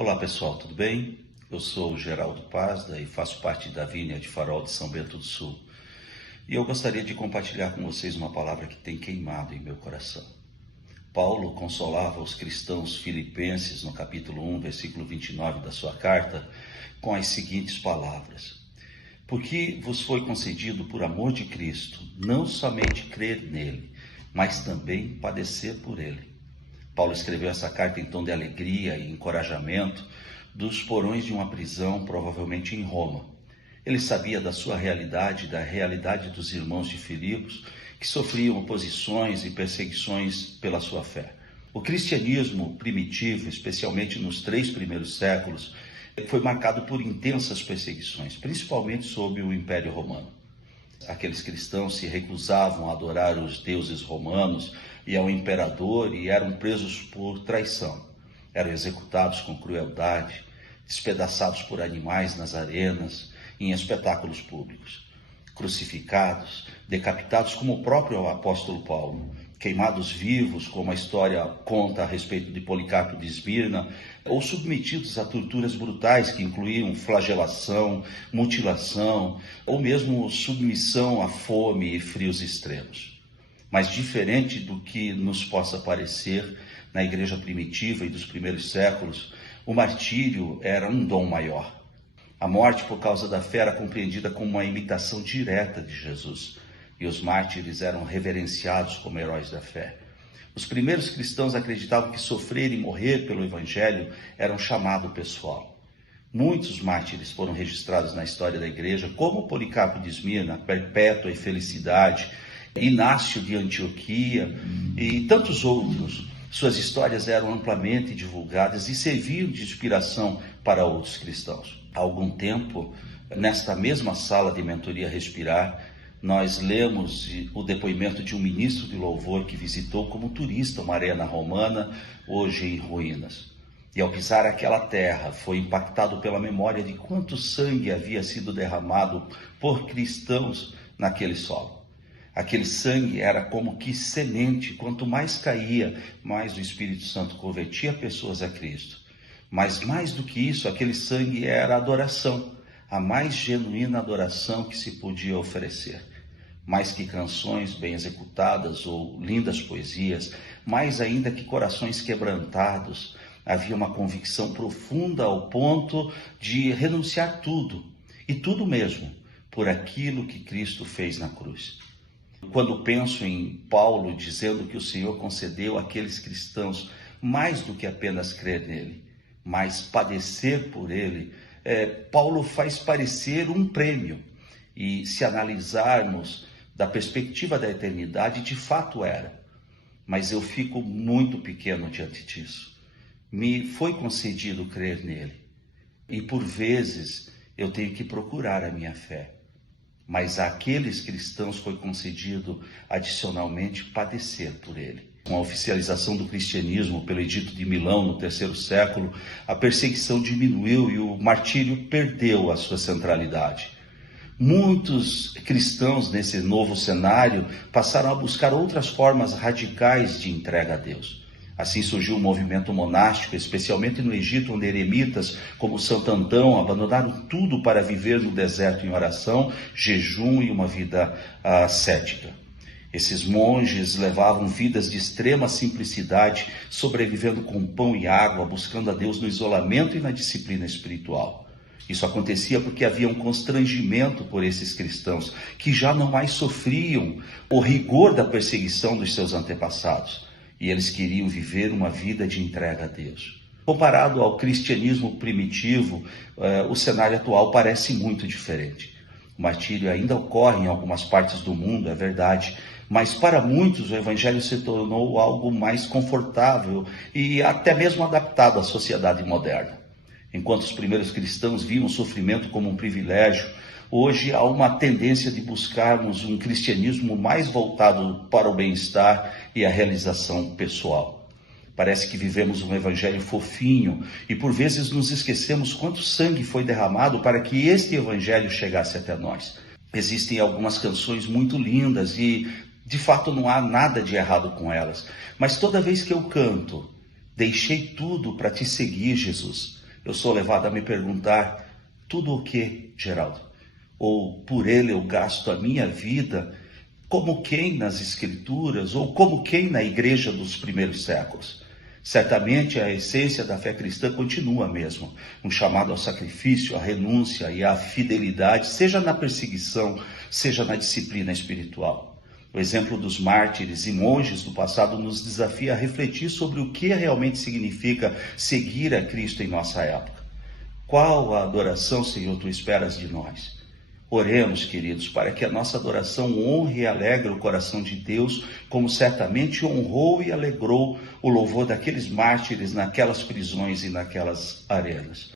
Olá pessoal, tudo bem? Eu sou o Geraldo Pazda e faço parte da Vinha de Farol de São Bento do Sul. E eu gostaria de compartilhar com vocês uma palavra que tem queimado em meu coração. Paulo consolava os cristãos filipenses no capítulo 1, versículo 29 da sua carta, com as seguintes palavras: porque vos foi concedido por amor de Cristo, não somente crer nele, mas também padecer por ele. Paulo escreveu essa carta em tom de alegria e encorajamento dos porões de uma prisão, provavelmente em Roma. Ele sabia da sua realidade, da realidade dos irmãos de Filipos, que sofriam oposições e perseguições pela sua fé. O cristianismo primitivo, especialmente nos 3 primeiros séculos, foi marcado por intensas perseguições, principalmente sob o Império Romano. Aqueles cristãos se recusavam a adorar os deuses romanos e ao imperador e eram presos por traição. Eram executados com crueldade, despedaçados por animais nas arenas, em espetáculos públicos, crucificados, decapitados como o próprio apóstolo Paulo, queimados vivos, como a história conta a respeito de Policarpo de Esmirna, ou submetidos a torturas brutais que incluíam flagelação, mutilação, ou mesmo submissão à fome e frios extremos. Mas diferente do que nos possa parecer na igreja primitiva e dos primeiros séculos, o martírio era um dom maior. A morte por causa da fé era compreendida como uma imitação direta de Jesus, e os mártires eram reverenciados como heróis da fé. Os primeiros cristãos acreditavam que sofrer e morrer pelo Evangelho era um chamado pessoal. Muitos mártires foram registrados na história da igreja, como Policarpo de Esmirna, Perpétua e Felicidade, Inácio de Antioquia e tantos outros. Suas histórias eram amplamente divulgadas e serviam de inspiração para outros cristãos. Há algum tempo, nesta mesma sala de mentoria Respirar, nós lemos o depoimento de um ministro de louvor que visitou como turista uma arena romana, hoje em ruínas. E ao pisar aquela terra, foi impactado pela memória de quanto sangue havia sido derramado por cristãos naquele solo. Aquele sangue era como que semente, quanto mais caía, mais o Espírito Santo convertia pessoas a Cristo. Mas mais do que isso, aquele sangue era adoração, a mais genuína adoração que se podia oferecer. Mais que canções bem executadas ou lindas poesias, mais ainda que corações quebrantados, havia uma convicção profunda ao ponto de renunciar tudo, e tudo mesmo, por aquilo que Cristo fez na cruz. Quando penso em Paulo dizendo que o Senhor concedeu àqueles cristãos mais do que apenas crer nele, mas padecer por ele, Paulo faz parecer um prêmio. E se analisarmos da perspectiva da eternidade, de fato era. Mas eu fico muito pequeno diante disso. Me foi concedido crer nele. E por vezes eu tenho que procurar a minha fé. Mas àqueles cristãos foi concedido adicionalmente padecer por ele. Com a oficialização do cristianismo pelo Edito de Milão no 3º século, a perseguição diminuiu e o martírio perdeu a sua centralidade. Muitos cristãos nesse novo cenário passaram a buscar outras formas radicais de entrega a Deus. Assim surgiu um movimento monástico, especialmente no Egito, onde eremitas como Santo Antão abandonaram tudo para viver no deserto em oração, jejum e uma vida ascética. Esses monges levavam vidas de extrema simplicidade, sobrevivendo com pão e água, buscando a Deus no isolamento e na disciplina espiritual. Isso acontecia porque havia um constrangimento por esses cristãos, que já não mais sofriam o rigor da perseguição dos seus antepassados. E eles queriam viver uma vida de entrega a Deus. Comparado ao cristianismo primitivo, o cenário atual parece muito diferente. O martírio ainda ocorre em algumas partes do mundo, é verdade, mas para muitos o evangelho se tornou algo mais confortável e até mesmo adaptado à sociedade moderna. Enquanto os primeiros cristãos viam o sofrimento como um privilégio, hoje há uma tendência de buscarmos um cristianismo mais voltado para o bem-estar e a realização pessoal. Parece que vivemos um evangelho fofinho e por vezes nos esquecemos quanto sangue foi derramado para que este evangelho chegasse até nós. Existem algumas canções muito lindas e, de fato, não há nada de errado com elas. Mas toda vez que eu canto, deixei tudo para te seguir, Jesus, eu sou levado a me perguntar: tudo o que, Geraldo? Ou por ele eu gasto a minha vida como quem nas Escrituras ou como quem na igreja dos primeiros séculos? Certamente a essência da fé cristã continua a mesma, um chamado ao sacrifício, à renúncia e à fidelidade, seja na perseguição, seja na disciplina espiritual. O exemplo dos mártires e monges do passado nos desafia a refletir sobre o que realmente significa seguir a Cristo em nossa época. Qual a adoração, Senhor, tu esperas de nós? Oremos, queridos, para que a nossa adoração honre e alegre o coração de Deus, como certamente honrou e alegrou o louvor daqueles mártires naquelas prisões e naquelas arenas.